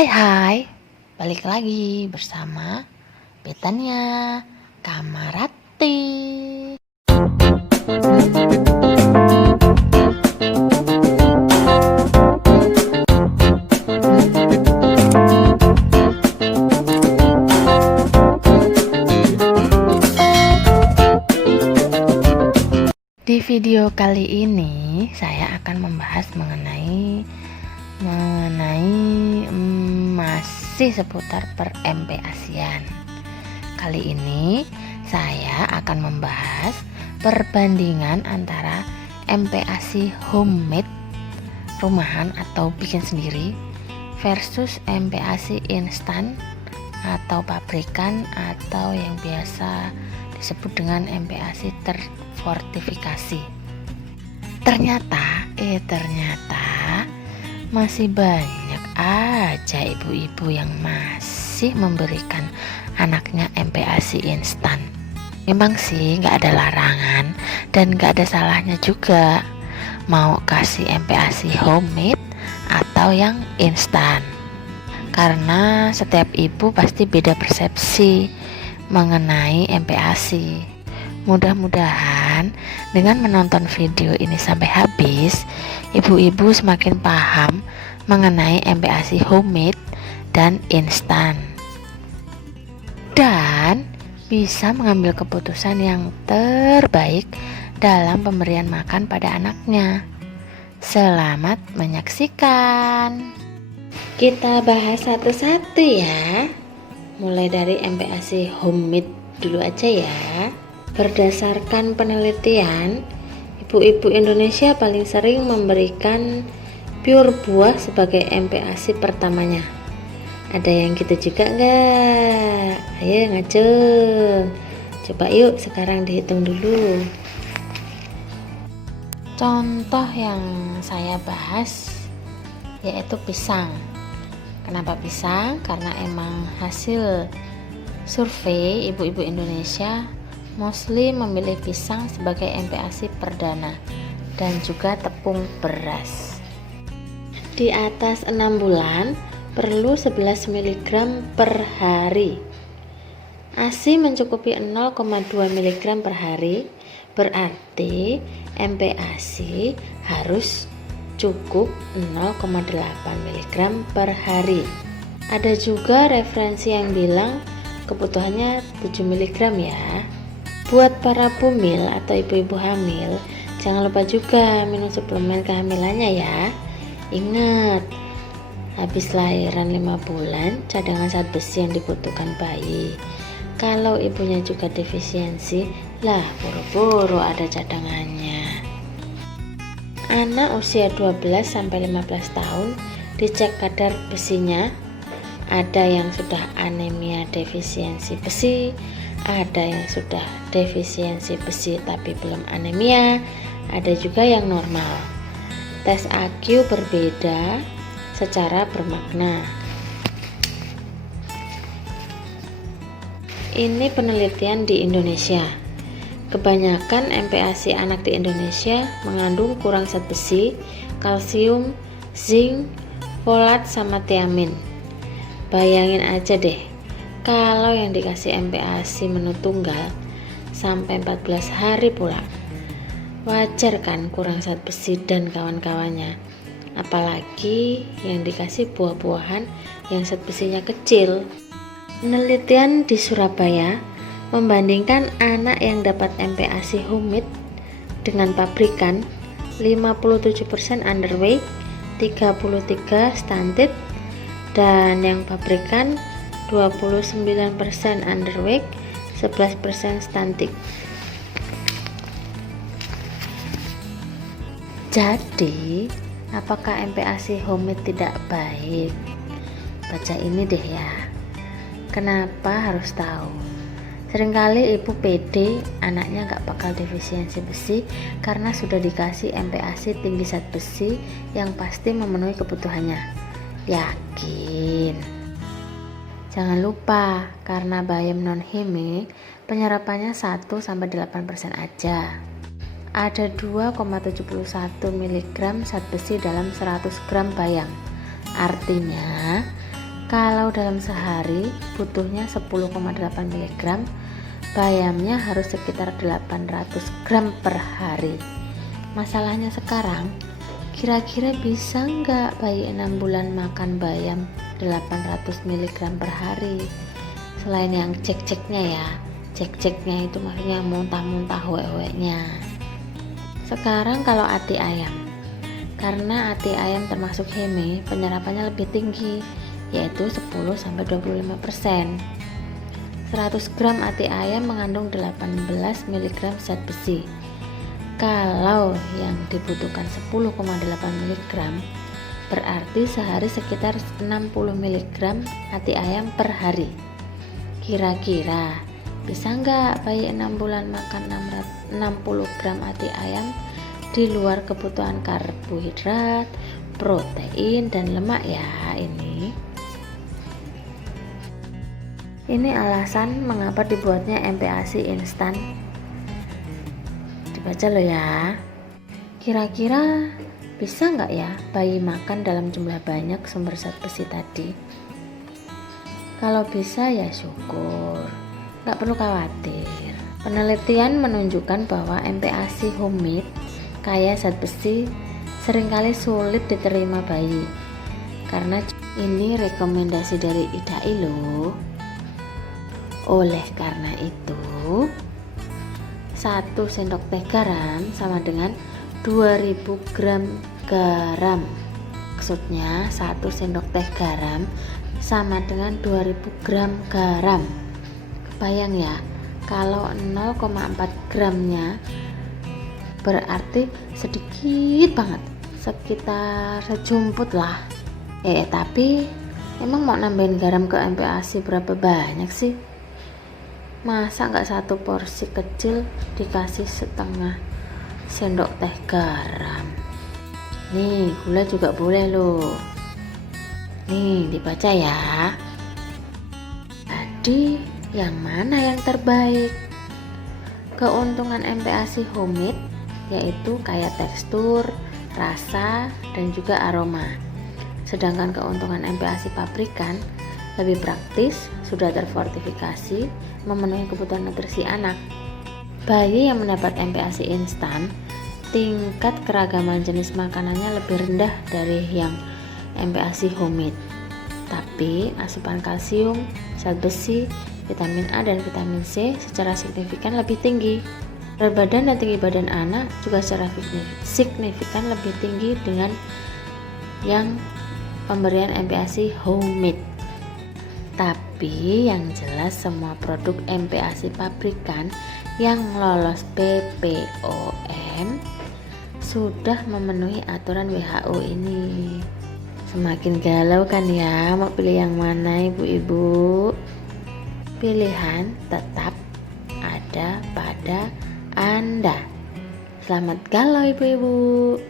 Hai, balik lagi bersama Betania Kamarati. Di video kali ini saya akan membahas mengenai masih seputar per MP ASEAN. Kali ini saya akan membahas perbandingan antara MPASI homemade rumahan atau bikin sendiri versus MPASI instan atau pabrikan atau yang biasa disebut dengan MPASI terfortifikasi. Ternyata masih banyak aja ibu-ibu yang masih memberikan anaknya MPASI instan. Memang sih nggak ada larangan dan nggak ada salahnya juga mau kasih MPASI homemade atau yang instan, karena setiap ibu pasti beda persepsi mengenai MPASI. Mudah-mudahan dengan menonton video ini sampai habis, ibu-ibu semakin paham mengenai MPASI homemade dan instan, dan bisa mengambil keputusan yang terbaik dalam pemberian makan pada anaknya. Selamat menyaksikan. Kita bahas satu-satu ya. Mulai dari MPASI homemade dulu aja ya. Berdasarkan penelitian, ibu-ibu Indonesia paling sering memberikan pure buah sebagai MPASI pertamanya. Ada yang gitu juga enggak? Ayo ngacung. Coba yuk sekarang dihitung dulu. Contoh yang saya bahas yaitu pisang. Kenapa pisang? Karena emang hasil survei ibu-ibu Indonesia mostly memilih pisang sebagai MPASI perdana dan juga tepung beras. Di atas 6 bulan perlu 11 mg per hari. ASI mencukupi 0,2 mg per hari, berarti MPASI harus cukup 0,8 mg per hari. Ada juga referensi yang bilang kebutuhannya 7 mg ya. Buat para bumil atau ibu-ibu hamil, jangan lupa juga minum suplemen kehamilannya ya. Ingat, habis lahiran 5 bulan, cadangan zat besi yang dibutuhkan bayi. Kalau ibunya juga defisiensi, lah buru-buru ada cadangannya. Anak usia 12-15 tahun dicek kadar besinya. Ada yang sudah anemia defisiensi besi, ada yang sudah defisiensi besi tapi belum anemia, ada juga yang normal. Tes AQ berbeda secara bermakna. Ini penelitian di Indonesia. Kebanyakan MPASI anak di Indonesia mengandung kurang zat besi, kalsium, zinc, folat, sama tiamin. Bayangin aja deh, kalau yang dikasih MPASI menu tunggal sampai 14 hari pula. Wajar kan kurang zat besi dan kawan-kawannya. Apalagi yang dikasih buah-buahan yang zat besinya kecil. Penelitian di Surabaya membandingkan anak yang dapat MPASI homemade dengan pabrikan, 57% underweight, 33% stunted, dan yang pabrikan 29% underweight, 11% stunted. Jadi, apakah MPASI homemade tidak baik? Baca ini deh ya. Kenapa harus tahu? Seringkali ibu pede anaknya gak bakal defisiensi besi karena sudah dikasih MPASI tinggi zat besi yang pasti memenuhi kebutuhannya. Yakin? Jangan lupa, karena bayam non-heme penyerapannya 1-8% aja. Ada 2,71 mg zat besi dalam 100 gram bayam. Artinya Kalau dalam sehari butuhnya 10,8 mg, bayamnya harus sekitar 800 gram per hari. Masalahnya sekarang, kira-kira bisa nggak bayi 6 bulan makan bayam 800 mg per hari? Selain yang cek-ceknya ya, cek-ceknya itu maksudnya muntah-muntah wek-weknya. Sekarang kalau ati ayam, karena ati ayam termasuk heme, penyerapannya lebih tinggi, yaitu 10-25%. 100 gram ati ayam mengandung 18 mg zat besi. Kalau yang dibutuhkan 10,8 mg, berarti sehari sekitar 60 mg ati ayam per hari. Kira-kira bisa nggak bayi 6 bulan makan 60 gram ati ayam di luar kebutuhan karbohidrat, protein, dan lemak ya? Ini alasan mengapa dibuatnya MPASI instan. Dibaca lo ya. Kira-kira bisa nggak ya bayi makan dalam jumlah banyak sumber zat besi tadi? Kalau bisa ya syukur, nggak perlu khawatir. Penelitian menunjukkan bahwa MPASI homemade kaya zat besi seringkali sulit diterima bayi, karena ini rekomendasi dari IDAI loh. Oleh karena itu, 1 sendok teh garam sama dengan 2000 gram garam. Maksudnya 1 sendok teh garam sama dengan 2000 gram garam. Kebayang ya, kalau 0,4 gramnya berarti sedikit banget, sekitar sejumput lah. Tapi emang mau nambahin garam ke MPASI berapa banyak sih? Masa nggak satu porsi kecil dikasih setengah sendok teh garam? Nih, gula juga boleh loh. Nih, dibaca ya. Jadi, yang mana yang terbaik? Keuntungan MPASI homemade yaitu kaya tekstur, rasa, dan juga aroma. Sedangkan keuntungan MPASI pabrikan lebih praktis, sudah terfortifikasi, memenuhi kebutuhan nutrisi anak. Bayi yang mendapat MPASI instan, tingkat keragaman jenis makanannya lebih rendah dari yang MPASI homemade. Tapi asupan kalsium, zat besi, vitamin A dan vitamin C secara signifikan lebih tinggi. Berat badan dan tinggi badan anak juga secara signifikan lebih tinggi dengan yang pemberian MPASI homemade. Tapi yang jelas semua produk MPASI pabrikan yang lolos BPOM sudah memenuhi aturan WHO ini. Semakin galau kan ya, mau pilih yang mana ibu-ibu? Pilihan tetap ada pada Anda. Selamat galau ibu-ibu.